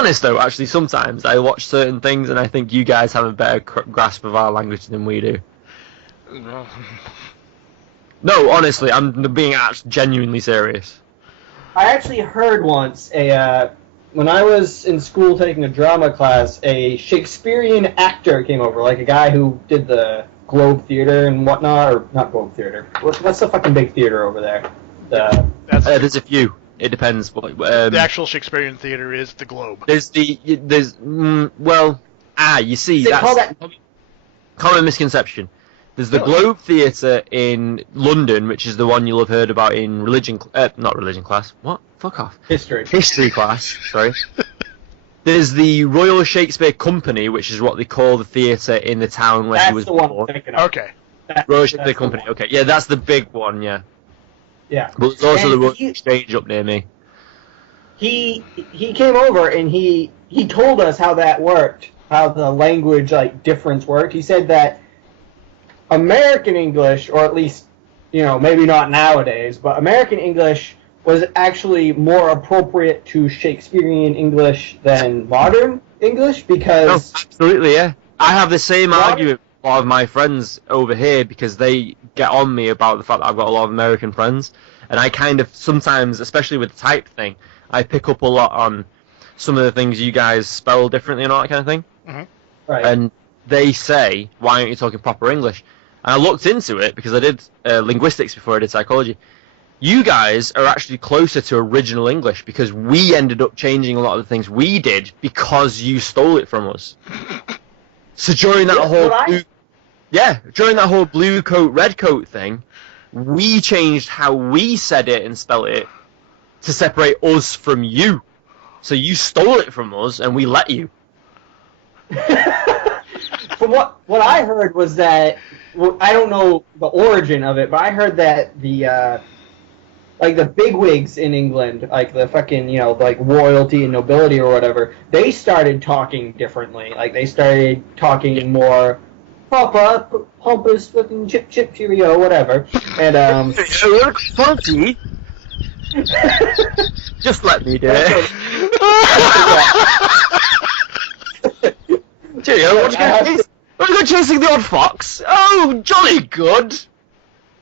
honest though, actually, sometimes I watch certain things and I think you guys have a better grasp of our language than we do. No, honestly, I'm being genuinely serious. I actually heard once when I was in school taking a drama class, a Shakespearean actor came over, like a guy who did the Globe Theater and whatnot, or not Globe Theater. What's the fucking big theater over there? There's a few. It depends. The actual Shakespearean theater is the Globe. You see, that's common misconception. There's the Globe Theatre in London, which is the one you'll have heard about in not religion class. What? Fuck off. History class, sorry. There's the Royal Shakespeare Company, which is what they call the theatre in the town where he was born. One I'm thinking of. Okay. Royal Shakespeare Company, okay. Yeah, that's the big one, yeah. Yeah. But there's also the Royal Exchange up near me. He came over and he told us how that worked, how the language difference worked. He said that American English, or at least, maybe not nowadays, but American English was actually more appropriate to Shakespearean English than modern English because... No, absolutely, yeah. I have the same argument with a lot of my friends over here because they get on me about the fact that I've got a lot of American friends, and I kind of sometimes, especially with the type thing, I pick up a lot on some of the things you guys spell differently and all that kind of thing. Mm-hmm. Right. And they say, why aren't you talking proper English? And I looked into it because I did linguistics before I did psychology. You guys are actually closer to original English because we ended up changing a lot of the things we did because you stole it from us. So during that during that whole blue coat, red coat thing, we changed how we said it and spelled it to separate us from you. So you stole it from us and we let you. From what I heard was that, I don't know the origin of it, but I heard that the bigwigs in England, like the fucking, royalty and nobility or whatever, they started talking differently. Like, they started talking more papa, pompous, fucking chip, cheerio, whatever. And, funky. Just let me do it. Cheerio, what are you going chasing the odd fox? Oh, jolly good.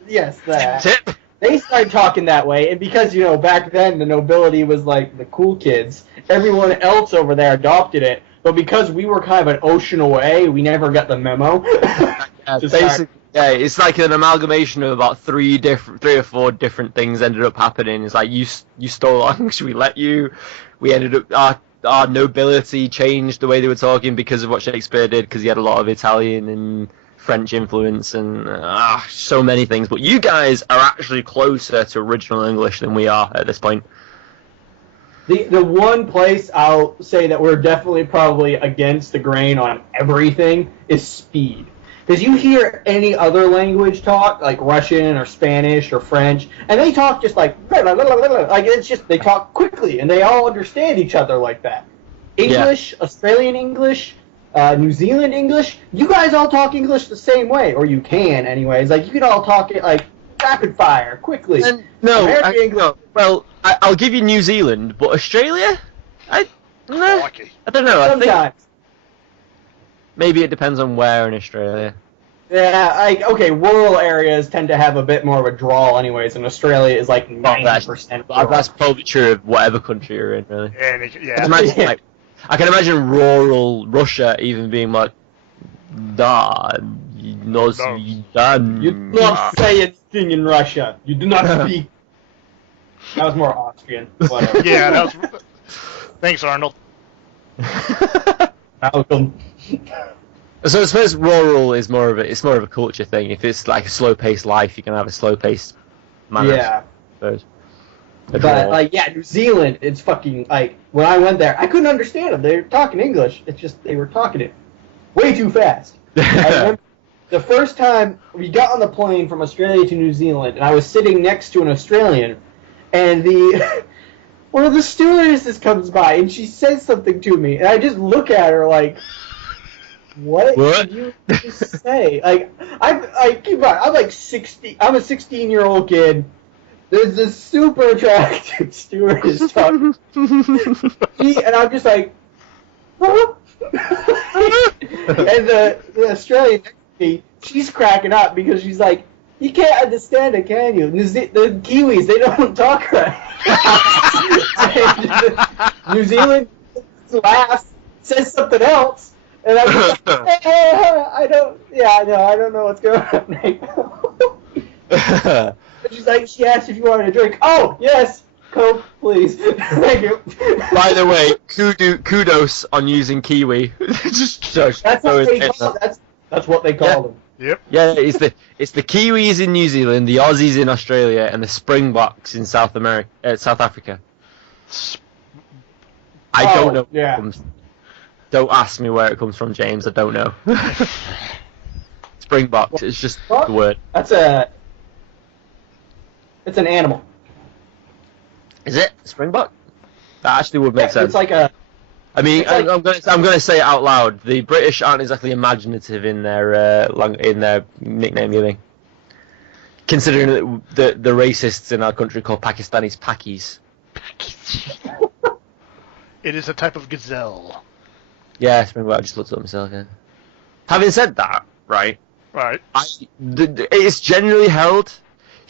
Yes, that. Tip. They started talking that way, and because, back then the nobility was like the cool kids, everyone else over there adopted it, but because we were kind of an ocean away, we never got the memo. Yeah, it's like an amalgamation of about three or four different things ended up happening. It's like you stole our language, we let you. We ended up our nobility changed the way they were talking because of what Shakespeare did, because he had a lot of Italian and French influence and so many things. But you guys are actually closer to original English than we are at this point. The one place I'll say that we're definitely probably against the grain on everything is speed. Because you hear any other language talk, like Russian or Spanish or French, and they talk just like it's just, they talk quickly, and they all understand each other like that. English, yeah. Australian English, New Zealand English, you guys all talk English the same way, or you can anyways. Like, you can all talk it like rapid fire, quickly. Well, I'll give you New Zealand, but Australia? I don't know. Sometimes. Maybe it depends on where in Australia. Yeah, rural areas tend to have a bit more of a drawl anyways, and Australia is like 90%. That's probably true of whatever country you're in, really. Yeah. I can imagine rural Russia even being like, you do not say anything in Russia. You do not speak. That was more Austrian. Whatever. Yeah, that was... Thanks, Arnold. Malcolm. So I suppose rural is more of a culture thing. If it's like a slow-paced life, you can have a slow-paced manner. Yeah. I suppose. But New Zealand, it's fucking when I went there, I couldn't understand them. They were talking English. It's just they were talking it way too fast. I remember the first time we got on the plane from Australia to New Zealand, and I was sitting next to an Australian, and one of the stewardesses comes by, and she says something to me, and I just look at her like, what did you just say? Keep on, I'm like 60, I'm a 16-year-old kid. There's this super attractive stewardess talking. And I'm just like, And the Australian next to me, she's cracking up because she's like, you can't understand it, can you? The Kiwis, they don't talk right. New Zealand laughs, says something else, and I'm just like, I don't know what's going on right now. She's like, she asked if you wanted a drink. Oh, yes, Coke, please. Thank you. By the way, kudos on using Kiwi. That's what they call them. Yep. Yeah, it's the Kiwis in New Zealand, the Aussies in Australia, and the Springboks in South Africa. I don't know. Where it comes. Don't ask me where it comes from, James. I don't know. Springboks. It's just the word. It's an animal. Is it Springbok? That actually would make sense. It's like a. I mean, I'm gonna say it out loud. The British aren't exactly imaginative in their nickname giving. Considering that the racists in our country call Pakistanis Pakis. It is a type of gazelle. Yeah, Springbok. I just looked it up myself. Yeah. Having said that, right? Right. It's generally held.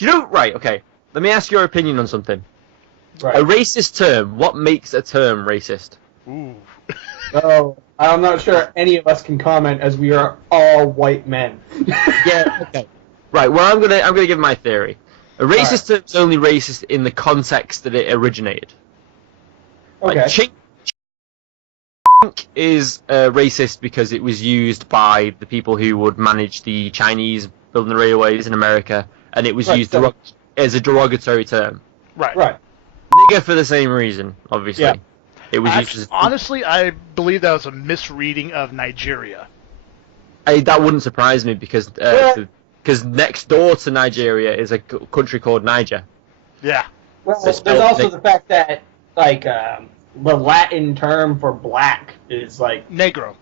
Right? Okay. Let me ask your opinion on something. Right. A racist term. What makes a term racist? Ooh. Oh, I'm not sure any of us can comment as we are all white men. Yeah. Okay. Right. Well, I'm gonna give my theory. A racist term is only racist in the context that it originated. Okay. Like, chink is racist because it was used by the people who would manage the Chinese building the railways in America, and it was used as a derogatory term. Right. Right. Nigger for the same reason, obviously. Yeah. It was used as... Honestly, I believe that was a misreading of Nigeria. That wouldn't surprise me because next door to Nigeria is a country called Niger. Yeah. Well, there's also the fact that the Latin term for black is like Negro.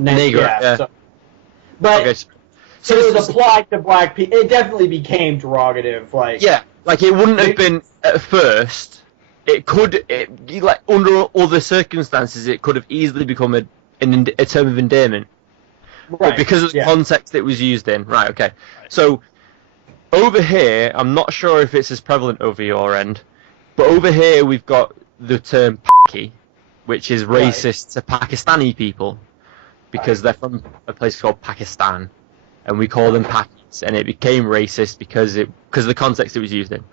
Negro. Yeah. So it was applied to black people. It definitely became derogative. It wouldn't have been at first. It could, under other circumstances, it could have easily become a term of endearment. Right. But because of the context it was used in. Right, okay. So, over here, I'm not sure if it's as prevalent over your end, but over here we've got the term Paki, which is racist to Pakistani people, because they're from a place called Pakistan, and we call them Pakis, and it became racist because of the context it was used in.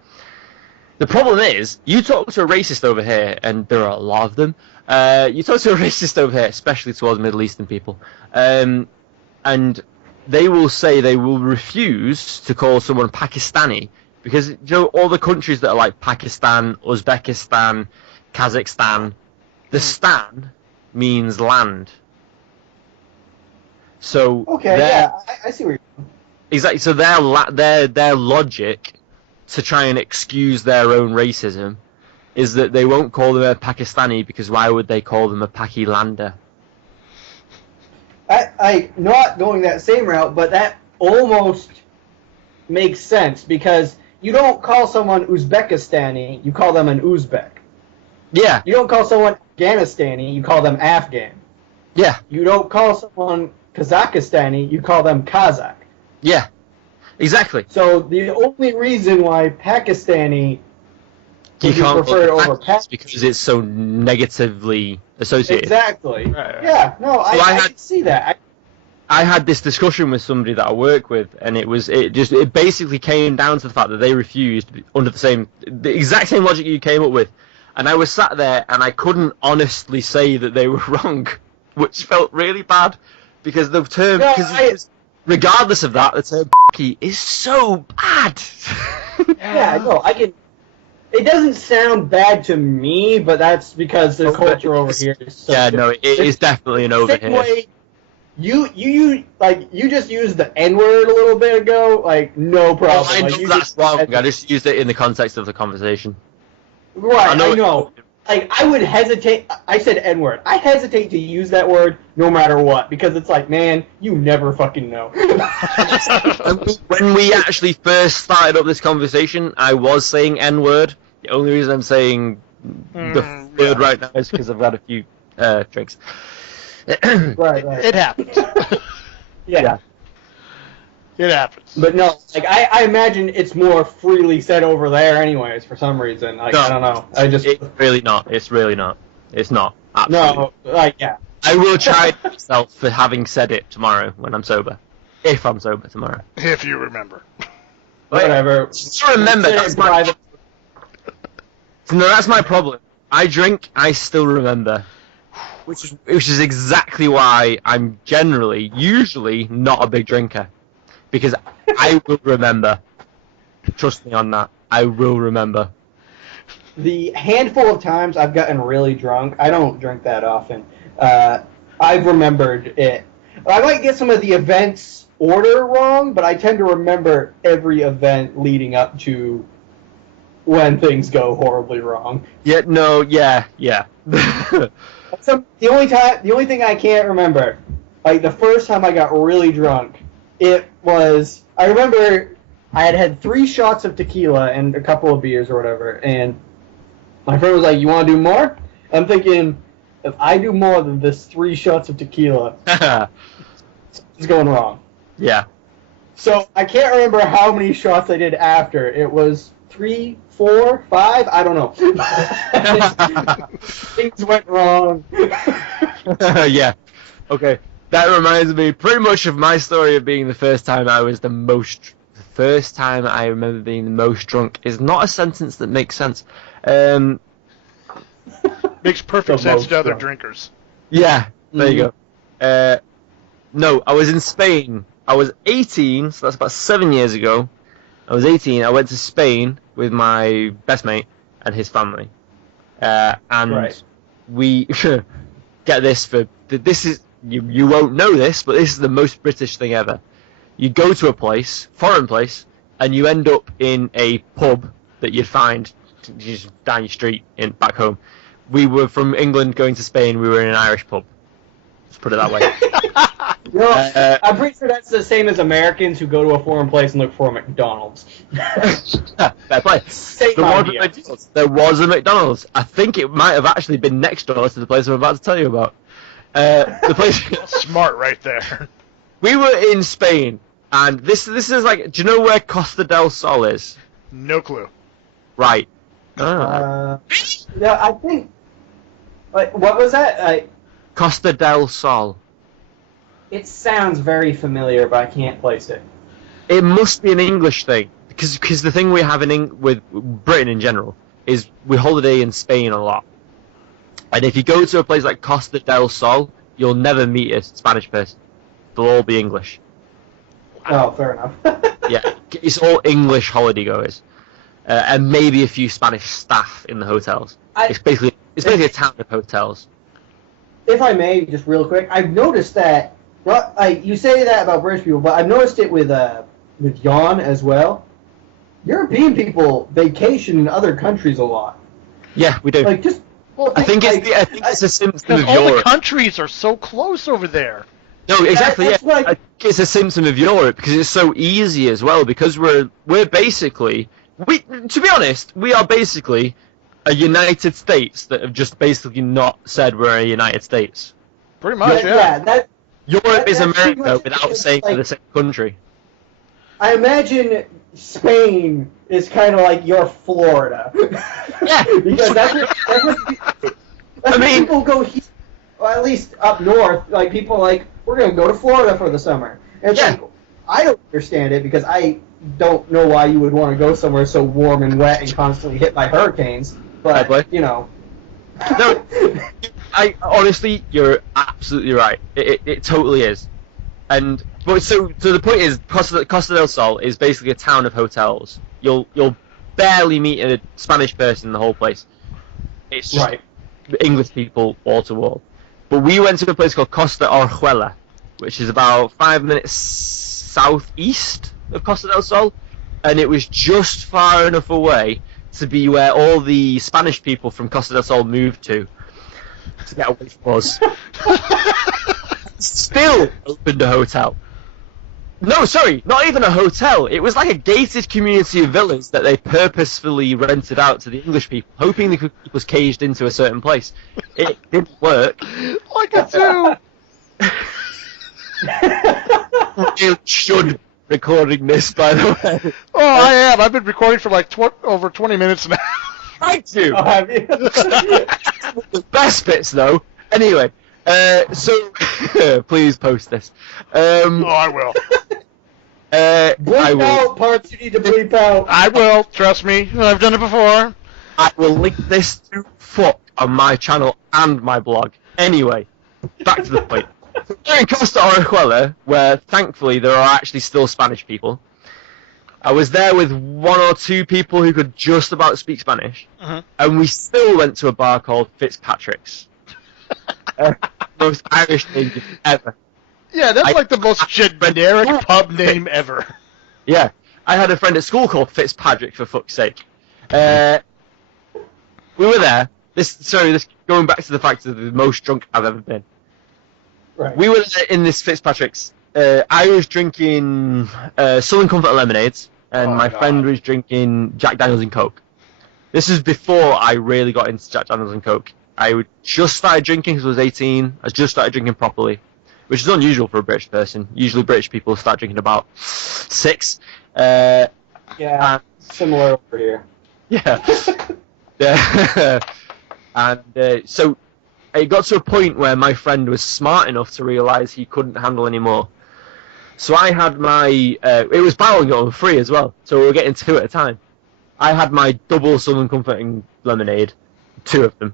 The problem is, you talk to a racist over here, and there are a lot of them. You talk to a racist over here, especially towards Middle Eastern people, and they will say they will refuse to call someone Pakistani because all the countries that are like Pakistan, Uzbekistan, Kazakhstan, the stan means land. So I see where you're going. Exactly. So their logic to try and excuse their own racism is that they won't call them a Pakistani because why would they call them a Pakilander? I not going that same route, but that almost makes sense because you don't call someone Uzbekistani, you call them an Uzbek. Yeah. You don't call someone Afghanistani, you call them Afghan. Yeah. You don't call someone Kazakhstani, you call them Kazakh. Yeah. Exactly. So the only reason why Pakistani you can't preferred over Pakistani because it's so negatively associated. Exactly. Right. Yeah. No, so I can see that. I had this discussion with somebody that I work with, and it basically came down to the fact that they refused under the exact same logic you came up with, and I was sat there and I couldn't honestly say that they were wrong, which felt really bad because the term regardless of that, the term "p" is so bad. Yeah, no, I can. It doesn't sound bad to me, but that's because the culture over here is so. Yeah, no, it is definitely an over here. Way, you just used the N-word a little bit ago, no problem. I know that's wrong. I just used it in the context of the conversation. Right, I know. I would hesitate. I said N-word. I hesitate to use that word no matter what because it's man, you never fucking know. When we actually first started up this conversation, I was saying N-word. The only reason I'm saying the word right now is because I've had a few drinks. Right. It happens. Yeah. It happens. But no, like I imagine it's more freely said over there, anyways. For some reason, like No. I don't know. I just It's really not. It's really not. It's not. Absolutely. no, like yeah. I will chide myself for having said it tomorrow when I'm sober. If I'm sober tomorrow. If you remember. Whatever. Just remember, Say it that's in my, private. no, that's my problem. I drink, I still remember. Which is exactly why I'm usually not a big drinker. Because I will remember. Trust me on that. I will remember. The handful of times I've gotten really drunk, I don't drink that often. I've remembered it. I might get some of the events order wrong, but I tend to remember every event leading up to when things go horribly wrong. Yeah, no, yeah. So the only thing I can't remember, like the first time I got really drunk, I remember I had 3 shots of tequila and a couple of beers or whatever, and my friend was like, "You want to do more?" I'm thinking, if I do more than this 3 shots of tequila, it's going wrong. Yeah. So I can't remember how many shots I did after. It was 3, 4, 5. I don't know. Things went wrong. Yeah. Okay. That reminds me pretty much of my story of being the first time I remember being the most drunk is not a sentence that makes sense. Makes perfect The sense most to other drunk. drinkers. Yeah, there you go. No, I was in Spain. I was 18, so that's about 7 years ago. I was 18. I went to Spain with my best mate and his family. And Right. we get this this is you won't know this, but this is the most British thing ever. You go to a place, foreign place, and you end up in a pub that you'd find just down your street back home. We were from England going to Spain. We were in an Irish pub. Let's put it that way. You know, I'm pretty sure that's the same as Americans who go to a foreign place and look for a McDonald's. Fair play. Same idea. There was a McDonald's. I think it might have actually been next door to the place I'm about to tell you about. The place. Smart right there. We were in Spain, and this is like. Do you know where Costa del Sol is? No clue. Right. Yeah, I think. Like, what was that? Costa del Sol. It sounds very familiar, but I can't place it. It must be an English thing because the thing we have with Britain in general is we holiday in Spain a lot, and if you go to a place like Costa del Sol, you'll never meet a Spanish person. They'll all be English. Oh, fair enough. Yeah, it's all English holiday goers, and maybe a few Spanish staff in the hotels. It's basically a town of hotels. If I may, just real quick, I've noticed that. Well, you say that about British people, but I've noticed it with Jan as well. European people vacation in other countries a lot. Yeah, we do. Like just. Well, I think it's a symptom Because of all the Europe. countries are so close over there. No, exactly. That's Yeah, like- I think it's a symptom of Europe because it's so easy as well. Because we're basically to be honest, we are basically a United States that have just basically not said we're a United States. Pretty much, that. Europe is That's pretty America much without it. saying Like- we're the same country. I imagine Spain is kind of like your Florida. Yeah. Because I mean- people go here, or at least up north, like people are like, we're going to go to Florida for the summer. And it's Yeah. like, I don't understand it because I don't know why you would want to go somewhere so warm and wet and constantly hit by hurricanes. But, Exactly. you know. No, I honestly, you're absolutely right. It totally is. But so the point is, Costa del Sol is basically a town of hotels. You'll barely meet a Spanish person in the whole place. It's just Right. English people wall to wall. But we went to a place called Costa Orjuela, which is about 5 minutes southeast of Costa del Sol, and it was just far enough away to be where all the Spanish people from Costa del Sol moved to get away from us. Still opened a hotel. No, sorry, not even a hotel. It was like a gated community of villas that they purposefully rented out to the English people, hoping they could keep us caged into a certain place. It didn't work. Like a zoo. You should be recording this, by the way. Oh, I am. I've been recording for like over 20 minutes now. I do. Oh, have you? The best bits, though. Anyway, so please post this. I will. Bleep out parts you need to bleep out. I will. Trust me. I've done it before. I will link this to fuck on my channel and my blog. Anyway, back to the point. We're in Costa Orihuela, where thankfully there are actually still Spanish people. I was there with one or two people who could just about speak Spanish, and we still went to a bar called Fitzpatrick's. Most Irish name ever. Yeah, that's like the most generic pub name ever. Yeah, I had a friend at school called Fitzpatrick, for fuck's sake. We were there. This going back to the fact of the most drunk I've ever been. Right. We were there in this Fitzpatrick's. I was drinking Southern Comfort lemonades, and my friend was drinking Jack Daniels and Coke. This is before I really got into Jack Daniels and Coke. I just started drinking because I was 18. I just started drinking properly, which is unusual for a British person. Usually British people start drinking about 6. Yeah, similar over here. Yeah. Yeah. And so it got to a point where my friend was smart enough to realise he couldn't handle anymore. So I had my... it was barrel going free as well, so we were getting 2 at a time. I had my double Southern Comforting lemonade, 2 of them.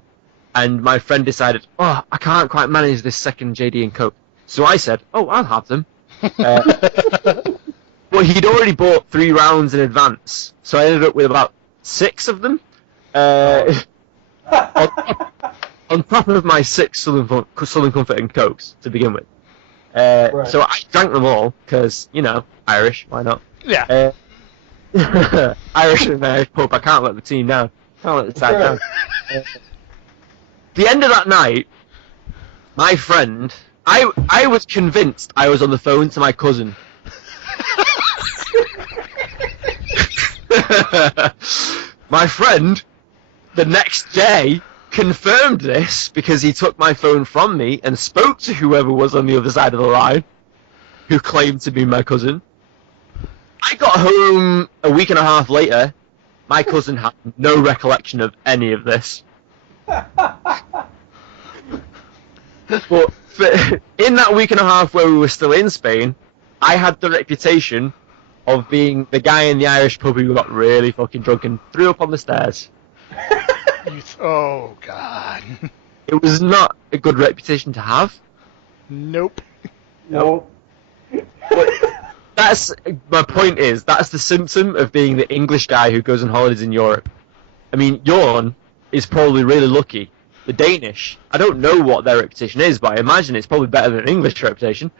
And my friend decided, I can't quite manage this second JD and Coke. So I said, I'll have them. Well, he'd already bought 3 rounds in advance, so I ended up with about 6 of them. On top of my 6 Southern Comfort and Cokes to begin with. Right. So I drank them all, because, Irish, why not? Yeah. Irish and Irish pub, I can't let the team down. Can't let the side down. The end of that night, my friend, I was convinced I was on the phone to my cousin. My friend, the next day, confirmed this because he took my phone from me and spoke to whoever was on the other side of the line, who claimed to be my cousin. I got home a week and a half later. My cousin had no recollection of any of this. But in that week and a half where we were still in Spain, I had the reputation of being the guy in the Irish pub who got really fucking drunk and threw up on the stairs. Oh, God. It was not a good reputation to have. Nope. No. But that's my point. That's the symptom of being the English guy who goes on holidays in Europe. I mean, Jorn is probably really lucky. The Danish, I don't know what their reputation is, but I imagine it's probably better than an English reputation.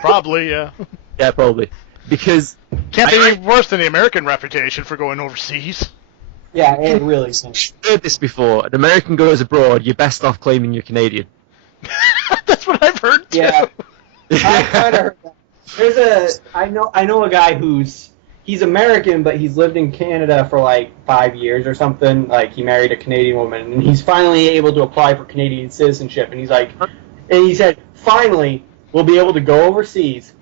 Probably, yeah. Yeah, probably. Because... Can't be any worse than the American reputation for going overseas. Yeah, it really is. I've heard this before. An American goes abroad, you're best off claiming you're Canadian. That's what I've heard, too. Yeah. I kind of heard that. I know a guy he's American, but he's lived in Canada for like 5 years or something. Like, he married a Canadian woman, and he's finally able to apply for Canadian citizenship. And he said, finally, we'll be able to go overseas,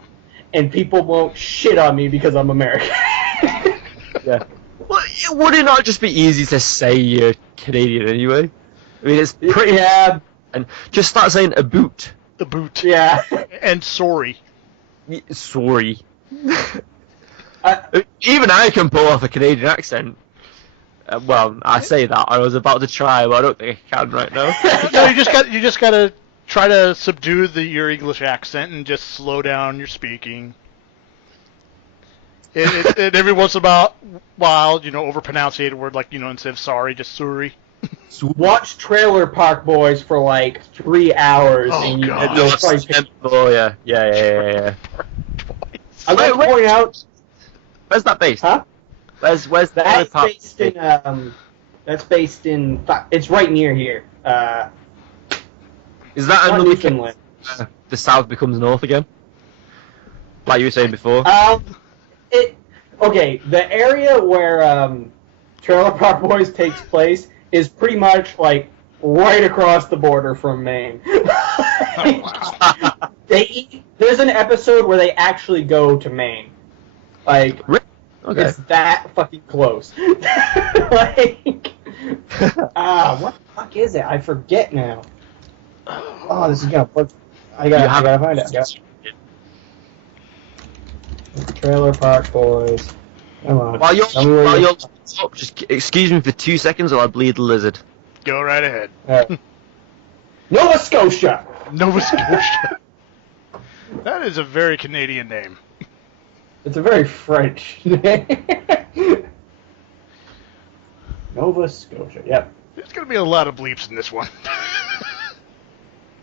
and people won't shit on me because I'm American. Yeah. Well, would it not just be easy to say you're Canadian anyway? I mean, it's pretty... Yeah. And just start saying a boot. The boot. Yeah. And sorry. Sorry. Even I can pull off a Canadian accent. Well, I say that. I was about to try, but I don't think I can right now. No, you just gotta try to subdue your English accent and just slow down your speaking. And every once in a while, overpronunciate a word like, instead of sorry, just sorry. Watch Trailer Park Boys for like 3 hours. Oh, God. Oh, yeah. I'd like to point out... Where's that based? Huh? Where's the That's part? based in... It's right near here. Is that another Newfoundland. The South becomes North again? Like you were saying before. Okay, the area where Trailer Park Boys takes place is pretty much like right across the border from Maine. There's an episode where they actually go to Maine. Like, okay. It's that fucking close. Like, what the fuck is it? I forget now. Oh, this is gonna. I gotta find it. Trailer Park Boys. Come on. While you're up, just excuse me for 2 seconds, or I'll bleed the lizard. Go right ahead. Nova Scotia. Nova Scotia. That is a very Canadian name. It's a very French name. Nova Scotia. Yep. There's gonna be a lot of bleeps in this one.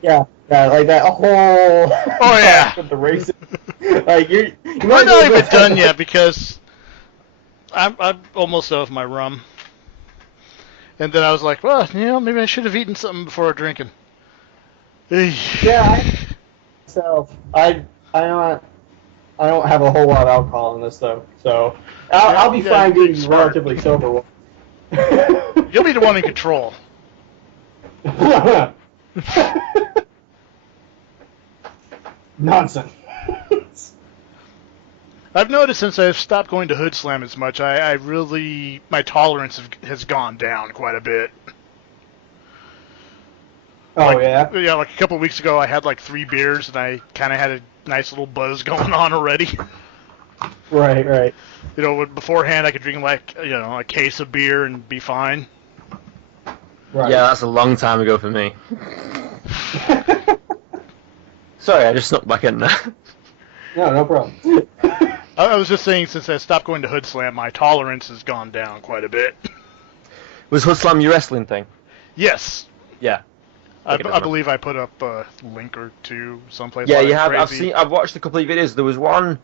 Yeah, like that whole. Oh yeah. With the racing. Like we're not even done yet because I'm almost out of my rum, and then I was like, well, maybe I should have eaten something before drinking. Yeah. I don't have a whole lot of alcohol in this though, so I'll be fine being relatively sober. You'll be the one in control. Nonsense. I've noticed since I've stopped going to Hood Slam as much, my tolerance has gone down quite a bit. Yeah? Yeah, like a couple of weeks ago I had like 3 beers and I kind of had a nice little buzz going on already. Right. Beforehand I could drink like, a case of beer and be fine. Right. Yeah, that's a long time ago for me. Sorry, I just snuck back in there. No problem. I was just saying, since I stopped going to Hood Slam, my tolerance has gone down quite a bit. Was Hood Slam your wrestling thing? Yes. Yeah. I believe I put up a link or two someplace. Yeah, you have. Crazy. I've watched a couple of videos. There was one.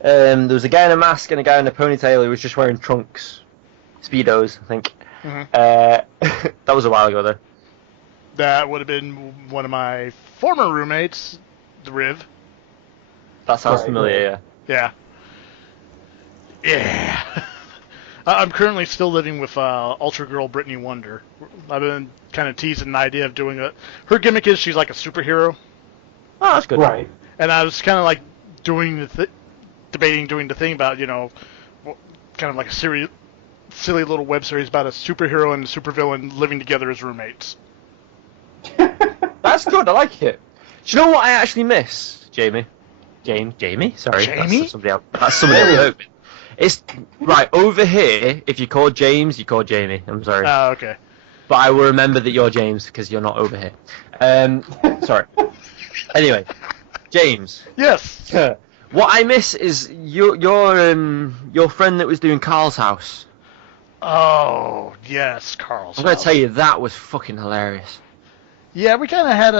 There was a guy in a mask and a guy in a ponytail who was just wearing trunks, speedos, I think. Mm-hmm. That was a while ago, though. That would have been one of my former roommates, the Riv. That sounds familiar. Yeah. Yeah. I'm currently still living with Ultra Girl Brittany Wonder. I've been kind of teasing the idea of doing her gimmick is she's like a superhero. Oh, that's good. Right. And I was kind of like debating doing the thing about, kind of like a silly little web series about a superhero and a supervillain living together as roommates. That's good. I like it. Do you know what I actually miss, Jamie? Jamie? Sorry. Jamie? That's somebody else. That's somebody else. It's right over here. If you call James, you call Jamie. I'm sorry. Oh, okay. But I will remember that you're James because you're not over here. Sorry. Anyway, James. Yes. What I miss is your friend that was doing Carl's house. Oh, yes, Carl's I'm gonna house. tell you that was fucking hilarious. Yeah, we kind of had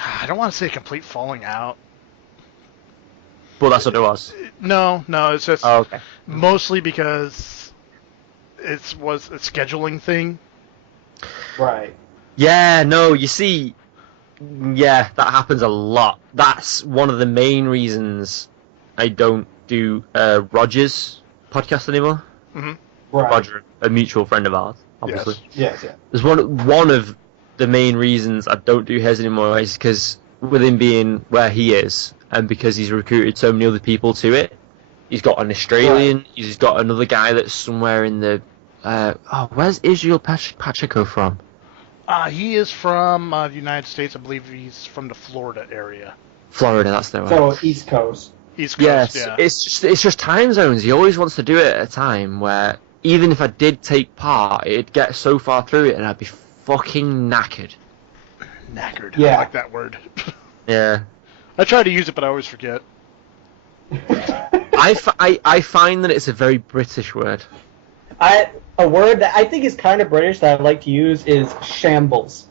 I don't want to say a complete falling out. But that's what it was. No, it's just okay. Mostly because it was a scheduling thing. Right. Yeah, no, you see, yeah, that happens a lot. That's one of the main reasons I don't do Roger's podcast anymore. Mm-hmm. Right. Roger, a mutual friend of ours, obviously. Yes. There's one of the main reasons I don't do his anymore is because with him being where he is, and because he's recruited so many other people to it, he's got an Australian, he's got another guy that's somewhere in the... where's Israel Pacheco from? He is from the United States. I believe he's from the Florida area. Florida, that's the one. So East Coast. East Coast, yeah. It's just time zones. He always wants to do it at a time where even if I did take part, it'd get so far through it and I'd be fucking knackered. Knackered. Yeah. I like that word. Yeah. I try to use it, but I always forget. I find that it's a very British word. A word that I think is kind of British that I like to use is shambles.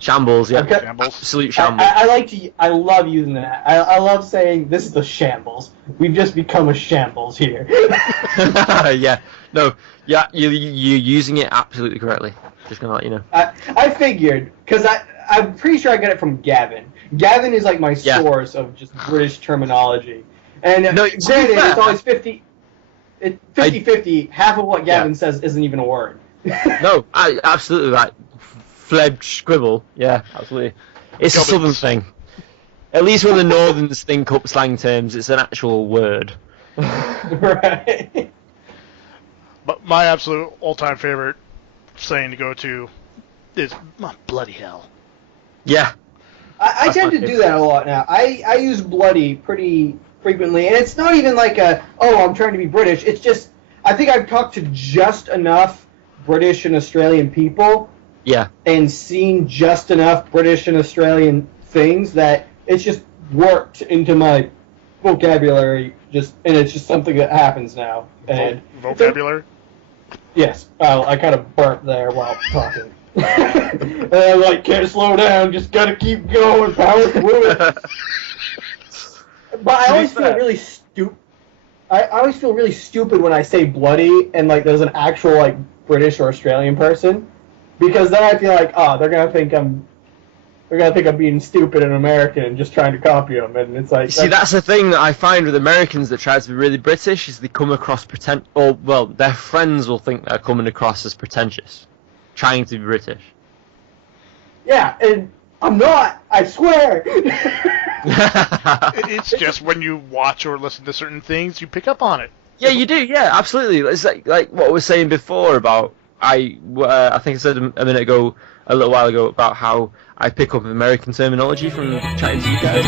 Shambles, yeah. Okay. Shambles. Absolute shambles. I love using that. I love saying this is the shambles. We've just become a shambles here. Yeah. No. Yeah, you're using it absolutely correctly. Just gonna let you know. I figured, because I'm pretty sure I got it from Gavin. Gavin is like my source of just British terminology. And No, granted, it's always 50-50. Half of what Gavin says isn't even a word. No, absolutely right. Fleb scribble. Yeah, absolutely. It's a southern thing. At least when the northerns think up slang terms, it's an actual word. Right. But my absolute all-time favorite saying to go to is bloody hell. Yeah. I tend to do that a lot now. I use bloody pretty frequently, and it's not even like I'm trying to be British. It's just, I think I've talked to just enough British and Australian people, and seen just enough British and Australian things that it's just worked into my vocabulary, and it's just something that happens now. And vocabulary? Yes. I kind of burped there while talking. And I'm like, can't slow down, just gotta keep going, power through it. But I always feel really stupid. I always feel really stupid when I say bloody and like there's an actual like British or Australian person, because then I feel like, they're gonna think I'm being stupid and American and just trying to copy them, and it's like. See, that's the thing that I find with Americans that try to be really British is they come across their friends will think they're coming across as pretentious, trying to be British. Yeah, and I'm not. I swear. It's just when you watch or listen to certain things, you pick up on it. Yeah, you do. Yeah, absolutely. It's like what I was saying before about I think I said a little while ago about how I pick up American terminology from chatting to you guys.